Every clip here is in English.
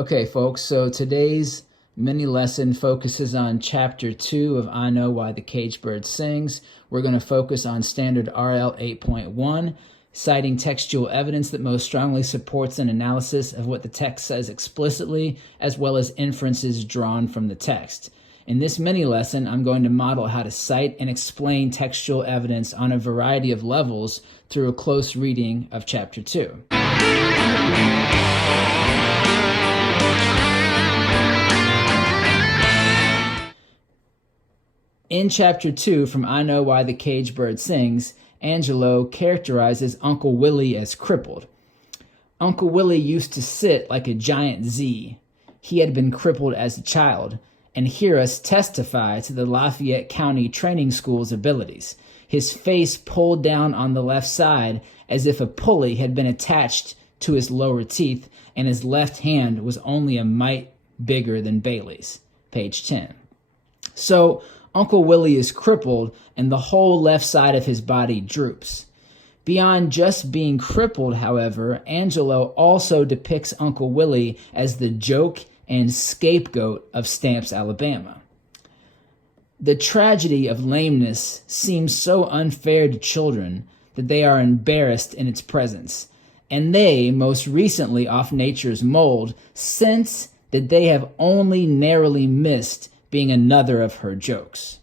Okay, folks, so today's mini lesson focuses on Chapter 2 of I Know Why the Caged Bird Sings. We're going to focus on standard RL 8.1, citing textual evidence that most strongly supports an analysis of what the text says explicitly, as well as inferences drawn from the text. In this mini lesson, I'm going to model how to cite and explain textual evidence on a variety of levels through a close reading of Chapter 2. In Chapter 2, from I Know Why the Caged Bird Sings, Angelo characterizes Uncle Willie as crippled. Uncle Willie used to sit like a giant Z. He had been crippled as a child, and hear us testify to the Lafayette County Training School's abilities. His face pulled down on the left side as if a pulley had been attached to his lower teeth, and his left hand was only a mite bigger than Bailey's. Page 10. So, Uncle Willie is crippled, and the whole left side of his body droops. Beyond just being crippled, however, Angelo also depicts Uncle Willie as the joke and scapegoat of Stamps, Alabama. The tragedy of lameness seems so unfair to children that they are embarrassed in its presence, and they, most recently off nature's mold, sense that they have only narrowly missed being another of her jokes.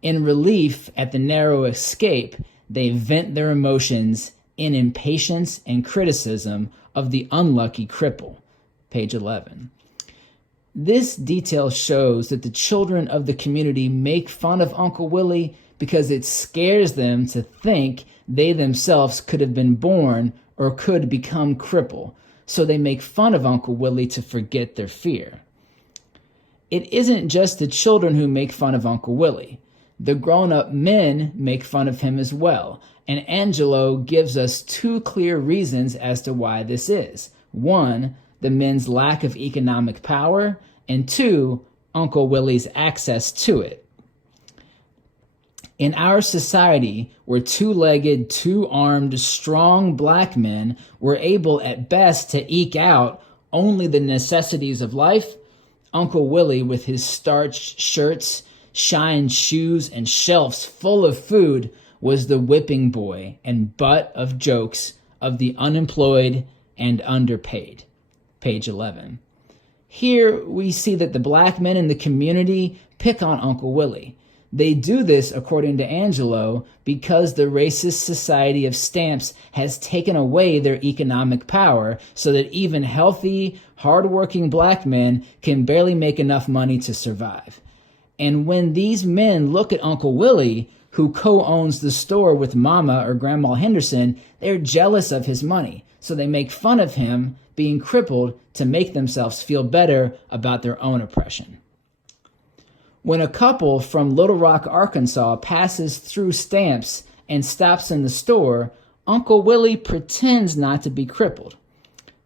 In relief at the narrow escape, they vent their emotions in impatience and criticism of the unlucky cripple. Page 11. This detail shows that the children of the community make fun of Uncle Willie because it scares them to think they themselves could have been born or could become crippled, so they make fun of Uncle Willie to forget their fear. It isn't just the children who make fun of Uncle Willie. The grown-up men make fun of him as well, and Angelo gives us two clear reasons as to why this is. One, the men's lack of economic power, and two, Uncle Willie's access to it. In our society, where two-legged, two-armed, strong black men were able at best to eke out only the necessities of life, Uncle Willie, with his starched shirts, shined shoes, and shelves full of food, was the whipping boy and butt of jokes of the unemployed and underpaid. Page 11. Here we see that the black men in the community pick on Uncle Willie. They do this, according to Angelo, because the racist society of Stamps has taken away their economic power so that even healthy, hardworking black men can barely make enough money to survive. And when these men look at Uncle Willie, who co-owns the store with Mama or Grandma Henderson, they're jealous of his money, so they make fun of him being crippled to make themselves feel better about their own oppression. When a couple from Little Rock, Arkansas passes through Stamps and stops in the store, Uncle Willie pretends not to be crippled.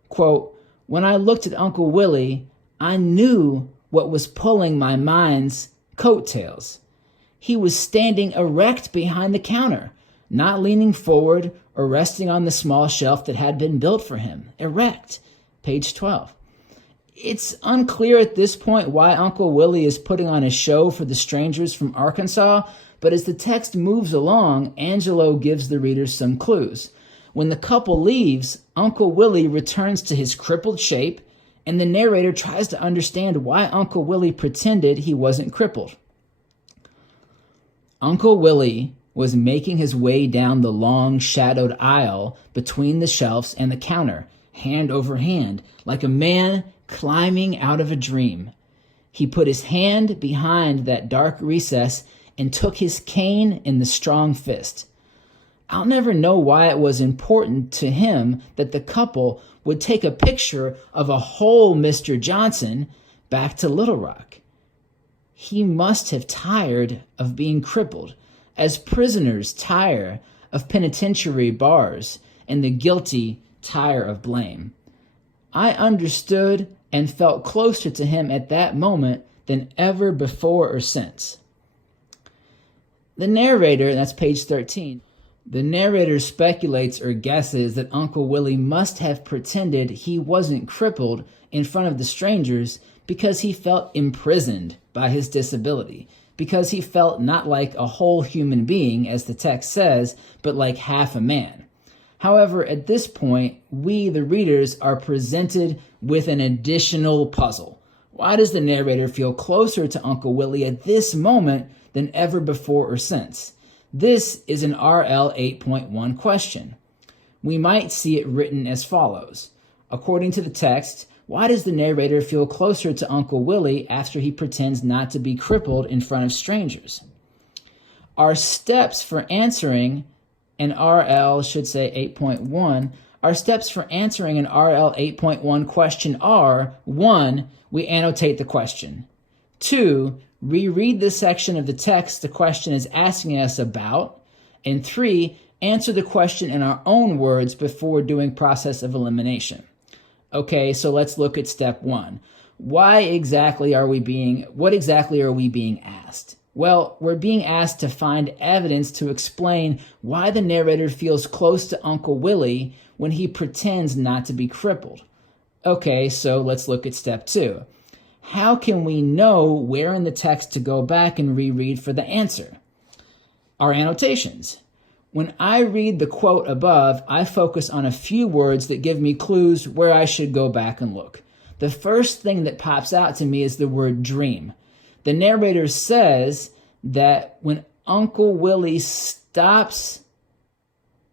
Quote, "When I looked at Uncle Willie, I knew what was pulling my mind's coattails. He was standing erect behind the counter, not leaning forward or resting on the small shelf that had been built for him. Erect." Page 12. It's unclear at this point why Uncle Willie is putting on a show for the strangers from Arkansas, but as the text moves along, Angelo gives the readers some clues. When the couple leaves, Uncle Willie returns to his crippled shape, and the narrator tries to understand why Uncle Willie pretended he wasn't crippled. Uncle Willie was making his way down the long, shadowed aisle between the shelves and the counter, hand over hand, like a man climbing out of a dream. He put his hand behind that dark recess and took his cane in the strong fist. I'll never know why it was important to him that the couple would take a picture of a whole Mr. Johnson back to Little Rock. He must have tired of being crippled, as prisoners tire of penitentiary bars and the guilty tire of blame. I understood and felt closer to him at that moment than ever before or since. The narrator, that's page 13, The narrator speculates or guesses that Uncle Willie must have pretended he wasn't crippled in front of the strangers because he felt imprisoned by his disability, because he felt not like a whole human being, as the text says, but like half a man. However, at this point, we, the readers, are presented with an additional puzzle. Why does the narrator feel closer to Uncle Willie at this moment than ever before or since? This is an RL 8.1 question. We might see it written as follows. According to the text, why does the narrator feel closer to Uncle Willie after he pretends not to be crippled in front of strangers? Our steps for answering an RL, should say 8.1, our steps for answering an RL 8.1 question are: 1, we annotate the question. 2, reread the section of the text the question is asking us about. And 3, answer the question in our own words before doing process of elimination. Okay, so let's look at step 1. What exactly are we being asked? Well, we're being asked to find evidence to explain why the narrator feels close to Uncle Willie when he pretends not to be crippled. Okay, so let's look at step 2. How can we know where in the text to go back and reread for the answer? Our annotations. When I read the quote above, I focus on a few words that give me clues where I should go back and look. The first thing that pops out to me is the word dream. The narrator says that when Uncle Willie stops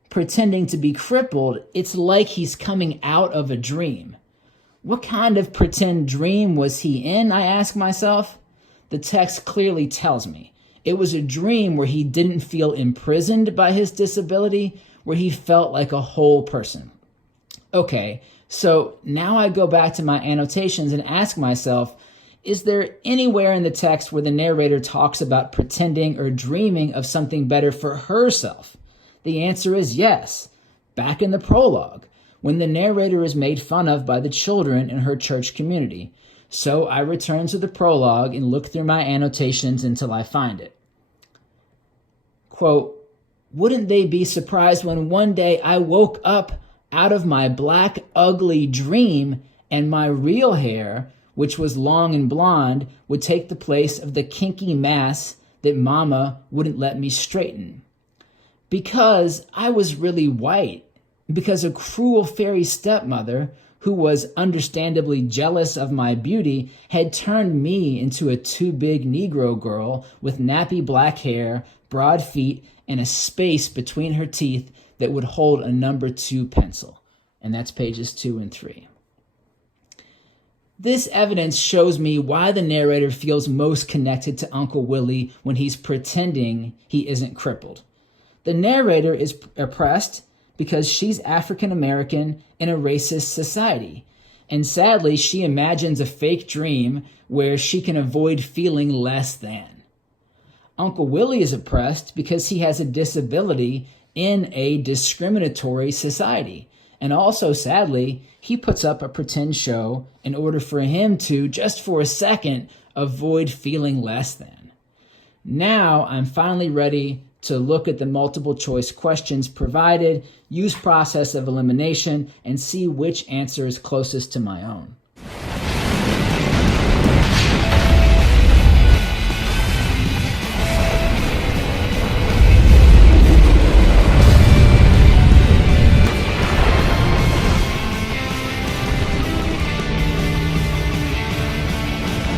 pretending to be crippled, it's like he's coming out of a dream. What kind of pretend dream was he in, I ask myself? The text clearly tells me. It was a dream where he didn't feel imprisoned by his disability, where he felt like a whole person. Okay, so now I go back to my annotations and ask myself, is there anywhere in the text where the narrator talks about pretending or dreaming of something better for herself? The answer is yes. Back in the prologue, when the narrator is made fun of by the children in her church community. So I return to the prologue and look through my annotations until I find it. Quote, wouldn't they be surprised when one day I woke up out of my black, ugly dream and my real hair, which was long and blonde, would take the place of the kinky mass that Mama wouldn't let me straighten. Because I was really white, because a cruel fairy stepmother, who was understandably jealous of my beauty, had turned me into a too big Negro girl with nappy black hair, broad feet, and a space between her teeth that would hold a number 2 pencil. And that's pages 2 and 3. This evidence shows me why the narrator feels most connected to Uncle Willie when he's pretending he isn't crippled. The narrator is oppressed because she's African American in a racist society. And sadly, she imagines a fake dream where she can avoid feeling less than. Uncle Willie is oppressed because he has a disability in a discriminatory society. And also, sadly, he puts up a pretend show in order for him to, just for a second, avoid feeling less than. Now, I'm finally ready to look at the multiple choice questions provided, use process of elimination, and see which answer is closest to my own.